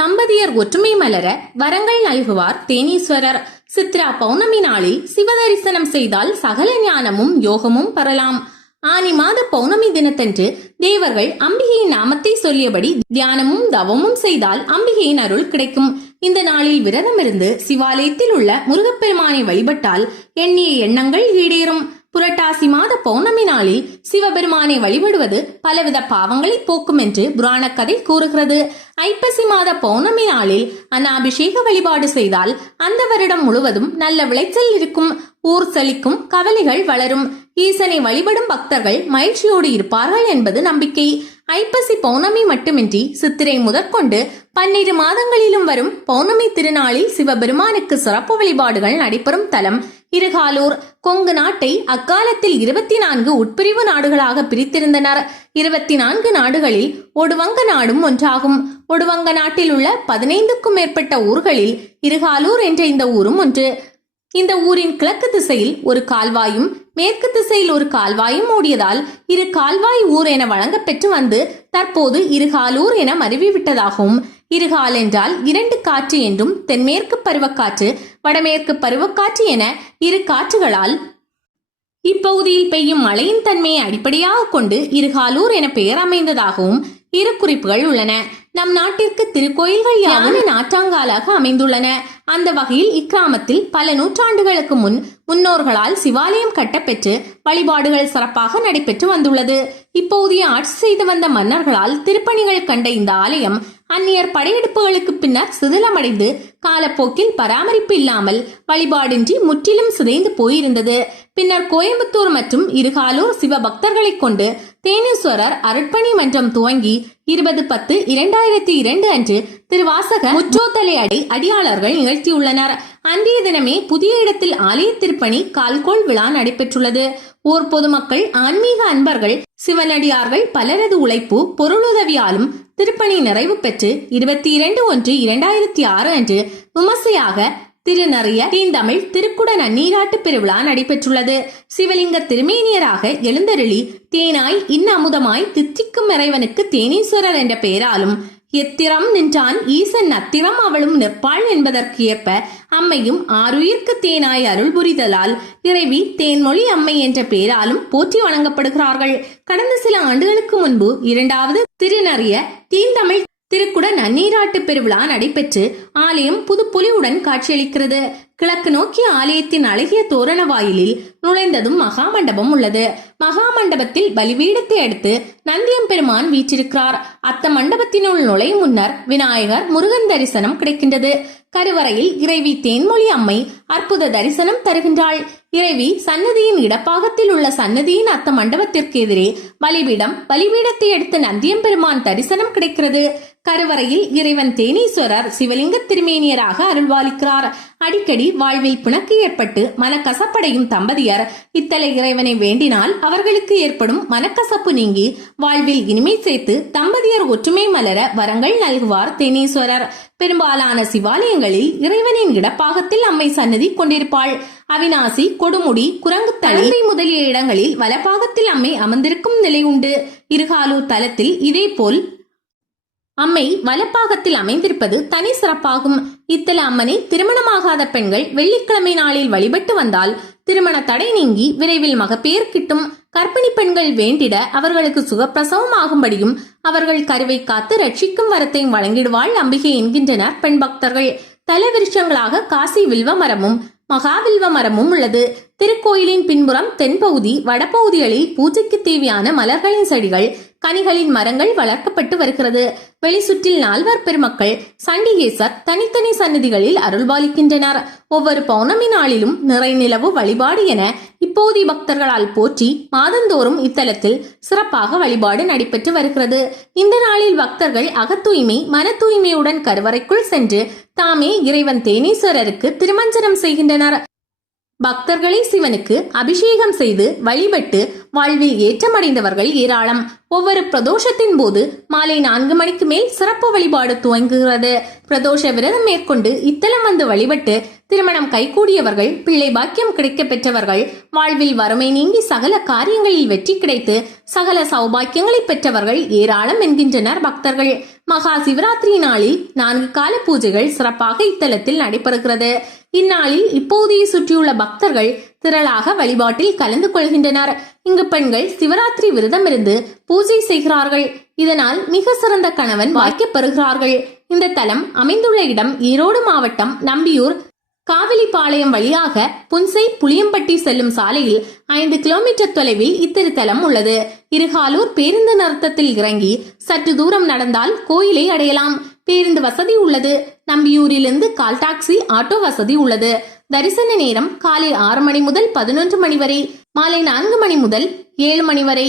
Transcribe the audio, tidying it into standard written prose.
தம்பதியர் ஒற்றுமை மலர வரங்கள் நல்குவார் தேனீஸ்வரர். சித்ரா பௌர்ணமி நாளில் சிவதரிசனம் செய்தால் சகல ஞானமும் யோகமும் பெறலாம். ஆனி மாத பௌர்ணமி தினத்தன்று தேவர்கள் அம்பிகையின் நாமத்தை சொல்லியபடி தியானமும் தவமும் செய்தால் அம்பிகையின் அருள் கிடைக்கும். இந்த நாளில் விரதமிருந்து சிவாலயத்தில் உள்ள முருகப்பெருமானை வழிபட்டால் எண்ணிய எண்ணங்கள் ஈடேறும். புரட்டாசி மாத பௌர்ணமி நாளில் சிவபெருமானை வழிபடுவது பலவித பாவங்களை போக்கும் என்று புராண கதை கூறுகிறது. ஐப்பசி மாத பௌர்ணமி நாளில் அன்னாபிஷேக வழிபாடு செய்தால் அந்த வருடம் முழுவதும் நல்ல விளைச்சல் இருக்கும், ஊர் செழிக்கும், கவலைகள் வளரும். ஈசனை வழிபடும் பக்தர்கள் மகிழ்ச்சியோடு இருப்பார்கள் என்பது நம்பிக்கை. ஐப்பசி பௌர்ணமி மட்டுமின்றி சித்திரை முதற்கொண்டு 12 மாதங்களிலும் வரும் பௌர்ணமி திருநாளில் சிவபெருமானுக்கு சிறப்பு வழிபாடுகள் நடைபெறும் தலம் இருகாலூர். கொங்கு நாட்டை அக்காலத்தில் 24 உட்பிரிவு நாடுகளாக பிரித்திருந்தனர். 24 நாடுகளில் ஒடுவங்க நாடும் ஒன்றாகும். ஒடுவங்க நாட்டில் உள்ள 15க்கும் மேற்பட்ட ஊர்களில் இருகாலூர் என்ற இந்த ஊரும் ஒன்று. இந்த ஊரின் கிழக்கு திசையில் ஒரு கால்வாயும் மேற்கு திசையில் ஒரு கால்வாயும் ஓடியதால் இரு கால்வாய் ஊர் என வழங்கப்பெற்று வந்து தற்போது இருகாலூர் என மருவிவிட்டதாகவும், இருகால் என்றால் 2 காற்று என்றும், தென்மேற்கு பருவக்காற்று வடமேற்கு பருவக்காற்று என இரு காற்றுகளால் இப்பகுதியில் பெய்யும் மழையின் தன்மையை அடிப்படையாக கொண்டு இருகாலூர் என பெயர் அமைந்ததாகவும் இரு குறிப்புகள் உள்ளன. நம் நாட்டிற்கு திருக்கோயில்கள் யாவும் நாற்றாங்காலாக அமைந்துள்ளன. அந்த வகையில் இக்கிராமத்தில் பல நூற்றாண்டுகளுக்கு முன்னோர்களால் சிவாலயம் கட்டப்பெற்று வழிபாடுகள் சிறப்பாக நடைபெற்று வந்துள்ளது. இப்போதைய ஆட்சி செய்து வந்த மன்னர்களால் திருப்பணிகள் கண்ட இந்த ஆலயம் அந்நியர் படையெடுப்புகளுக்கு பின்னர் சிதிலமடைந்து காலப்போக்கில் பராமரிப்பு இல்லாமல் வழிபாடின்றி முற்றிலும் சிதைந்து போயிருந்தது. பின்னர் கோயம்புத்தூர் மற்றும் இருகாலூர் சிவபக்தர்களை கொண்டு தேனீஸ்வரர் அருட்பணி மன்றம் துவங்கி 20/10/2002 அன்று திருவாசக முற்றோத்தலை அடியாளர்கள் நிகழ்த்தியுள்ளனர். அன்றைய தினமே புதிய இடத்தில் ஆலய திருப்பணி கால்கோள் விழா நடைபெற்றுள்ளது. ஊர் பொதுமக்கள், ஆன்மீக அன்பர்கள், சிவனடியார்கள் பலரது உழைப்பு பொருளுதவியாலும் திருப்பணி நிறைவு பெற்று 22/1/2006 அன்று விமர்சையாக திருநறிய தீந்தமிழ் திருக்குட நன்னீராட்டு பெருவிழா நடைபெற்றுள்ளது. சிவலிங்க திருமேனியராக எழுந்தருளி தேனாய் இன்னமுதமாய் தித்திக்கும் இறைவனுக்கு தேனீஸ்வரர் என்ற பெயராலும், எத்திரம் நின்றான் ஈசன் அத்திரம் அவளும் நிற்பாள் என்பதற்கு ஏற்ப அம்மையும் ஆருயிர்க்கு தேனாய் அருள் புரிதலால் இறைவி தேன்மொழி அம்மை என்ற பெயராலும் போற்றி வணங்கப்படுகிறார்கள். கடந்த சில ஆண்டுகளுக்கு முன்பு 2வது திருநறிய தீந்தமிழ் திருக்குட நன்னீராட்டு பெருவிழா நடைபெற்று ஆலயம் புதுப்பொலிவுடன் காட்சியளிக்கிறது. கிழக்கு நோக்கிய ஆலயத்தின் அழகிய தோரண வாயிலில் நுழைந்ததும் மகாமண்டபம் உள்ளது. மகாமண்டபத்தில் பலிபீடத்தை அடுத்து நந்தியம்பெருமான் வீற்றிருக்கிறார். அத்த மண்டபத்தினுள் நுழையும் முன்னர் விநாயகர், முருகன் தரிசனம் கிடைக்கின்றது. கருவறையில் இறைவி தேன்மொழி அம்மை அற்புத தரிசனம் தருகின்றாள். இறைவி சன்னதியின் இடப்பாகத்தில் உள்ள சன்னதியின் அத்த மண்டபத்திற்கு எதிரே பலிபீடத்தை அடுத்து நந்தியம்பெருமான் தரிசனம் கிடைக்கிறது. கருவறையில் இறைவன் தேனீஸ்வரர் சிவலிங்க திருமேனியராக அருள்வாளிக்கிறார். அடிக்கடி வாழ்வில் பிணக்கு ஏற்பட்டு மனக்கசப்படையும் தம்பதியர் இத்தலை இறைவனை வேண்டினால் அவர்களுக்கு ஏற்படும் மனக்கசப்பு நீங்கி வாழ்வில் இனிமை சேர்த்து தம்பதியர் ஒற்றுமை மலர வரங்கள் நல்குவார் தேனீஸ்வரர். பெரும்பாலான சிவாலயங்களில் இறைவனின் இடப்பாகத்தில் அம்மை சன்னதி கொண்டிருப்பாள். அவிநாசி, கொடுமுடி, குரங்குத்தலை முதலிய இடங்களில் வலப்பாகத்தில் அம்மை அமர்ந்திருக்கும் நிலை உண்டு. இருகாலூர் தலத்தில் இதேபோல் அம்மை வலப்பாகத்தில் அமைந்திருப்பது தனி சிறப்பாகும். இத்தல அம்மனை திருமணமாகாத பெண்கள் வெள்ளிக்கிழமை நாளில் வழிபட்டு வந்தால் திருமண தடை நீங்கி விரைவில் மகப்பேர் கிட்டும். கர்ப்பிணி பெண்கள் வேண்டிட அவர்களுக்கு சுகப்பிரசவம் ஆகும்படியும் அவர்கள் கருவை காத்து ரட்சிக்கும் வரத்தையும் வழங்கிடுவாள் அம்பிகை என்கின்றனர் பெண் பக்தர்கள். தல விருட்சங்களாக காசி வில்வ மரமும் மகாவில்வ மரமும் உள்ளது. திருக்கோயிலின் பின்புறம் தென்பகுதி வடபகுதிகளில் பூஜைக்கு தேவையான மலர்களின் செடிகள், கனிகளின் மரங்கள் வளர்க்கப்பட்டு வருகிறது. வெளிச்சுற்றில் நால்வர் பெருமக்கள் சண்டிகேசர் தனித்தனி சன்னதிகளில் அருள்பாலிக்கின்றனர். ஒவ்வொரு பௌர்ணமி நாளிலும் நிறை நிலவு வழிபாடு என இப்போதி பக்தர்களால் போற்றி மாதந்தோறும் இத்தலத்தில் சிறப்பாக வழிபாடு நடைபெற்று வருகிறது. இந்த நாளில் பக்தர்கள் அகத்தூய்மை மன தூய்மையுடன் கருவறைக்குள் சென்று தாமே இறைவன் தேனீஸ்வரருக்கு திருமஞ்சனம் செய்கின்றனர். பக்தர்களை சிவனுக்கு அபிஷேகம் செய்து வழிபட்டு வாழ்வில் ஏற்றமடைந்தவர்கள் ஏராளம். ஒவ்வொரு பிரதோஷத்தின் போது மாலை 4 மணிக்கு மேல் சிறப்பு வழிபாடு துவங்குகிறது. பிரதோஷ விரதம் மேற்கொண்டு இத்தலம் வந்து வழிபட்டு திருமணம் கைகூடியவர்கள், பிள்ளை பாக்கியம் கிடைக்க பெற்றவர்கள், வாழ்வில் வறுமை நீங்கி சகல காரியங்களில் வெற்றி கிடைத்து சகல சௌபாக்கியங்களை பெற்றவர்கள் ஏராளம் என்கின்றனர் பக்தர்கள். மகா சிவராத்திரி நாளில் 4 கால பூஜைகள் சிறப்பாக இத்தலத்தில் நடைபெறுகிறது. இந்நாளில் இப்போதைய சுற்றியுள்ள பக்தர்கள் திரளாக வழிபாட்டில் கலந்து கொள்கின்றனர். இங்கு பெண்கள் சிவராத்திரி விரதம் இருந்து பூஜை செய்கிறார்கள். இதனால் மிக சிறந்த கணவன் வாய்க்கப் பெறுகிறார்கள். இந்த தலம் அமைந்துள்ள இடம் ஈரோடு மாவட்டம் நம்பியூர் காவிலிப்பாளையம் வழியாக புன்சை புளியம்பட்டி செல்லும் சாலையில் 5 கிலோமீட்டர் தொலைவில் இத்திருத்தலம் உள்ளது. இருகாலூர் பேருந்து நிறுத்தத்தில் இறங்கி சற்று தூரம் நடந்தால் கோயிலை அடையலாம். பேருந்து வசதி உள்ளது. நம்பியூரிலிருந்து கால் டாக்ஸி, ஆட்டோ வசதி உள்ளது. தரிசன நேரம் காலை 6 மணி முதல் 11 மணி வரை, மாலை 4 மணி முதல் 7 மணி வரை.